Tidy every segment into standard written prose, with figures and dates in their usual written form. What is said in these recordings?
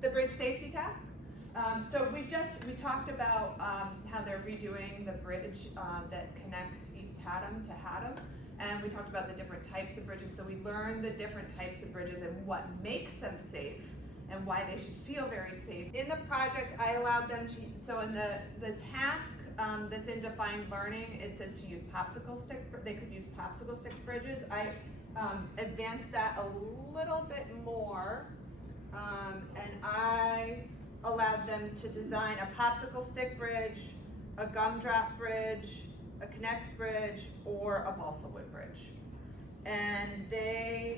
the bridge safety task. So we talked about how they're redoing the bridge that connects East Haddam to Haddam, and we talked about the different types of bridges. So we learned the different types of bridges and what makes them safe and why they should feel very safe. In the project, I allowed them to, so in the task that's in defined learning, it says to use popsicle stick, they could use popsicle stick bridges. I advanced that a little bit more, and I allowed them to design a popsicle stick bridge, a gumdrop bridge, a Connects bridge, or a balsa wood bridge. And the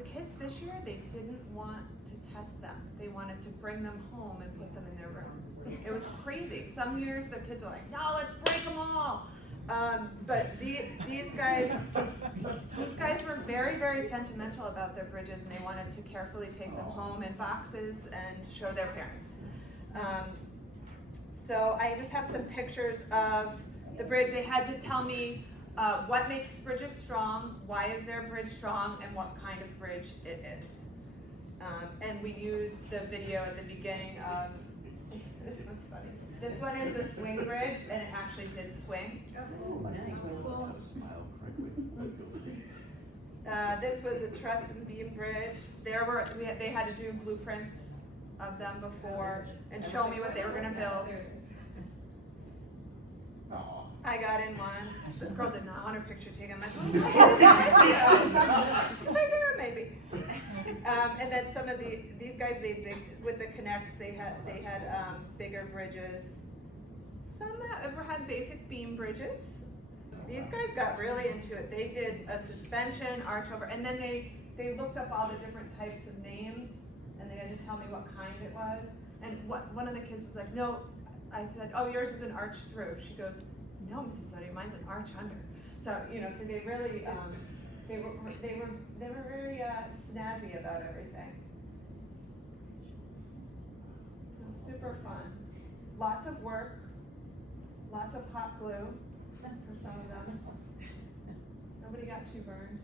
kids this year, they didn't want to test them. They wanted to bring them home and put them in their rooms. It was crazy. Some years the kids are like, no, let's break them all. But these guys were very, very sentimental about their bridges, and they wanted to carefully take them home in boxes and show their parents. So I just have some pictures of the bridge. They had to tell me what makes bridges strong, why is their bridge strong, and what kind of bridge it is. And we used the video at the beginning of, this one's funny. This one is the swing bridge, and it actually did swing. Oh, nice. Cool. Smile correctly. This was a truss and beam bridge. They had to do blueprints of them before and show me what they were going to build. I got in one. This girl did not want her picture taken. I'm like, oh, she's like, yeah, maybe. And then some of these guys made big with the Connects. They had bigger bridges. Some had basic beam bridges. These guys got really into it. They did a suspension, arch over, and then they looked up all the different types of names, and they had to tell me what kind it was. And one of the kids was like, no. I said, oh, yours is an arch through. She goes, no, Mrs. Thody, mine's an arch under. So so they really they were very snazzy about everything. So super fun. Lots of work. Lots of hot glue for some of them. Nobody got too burned.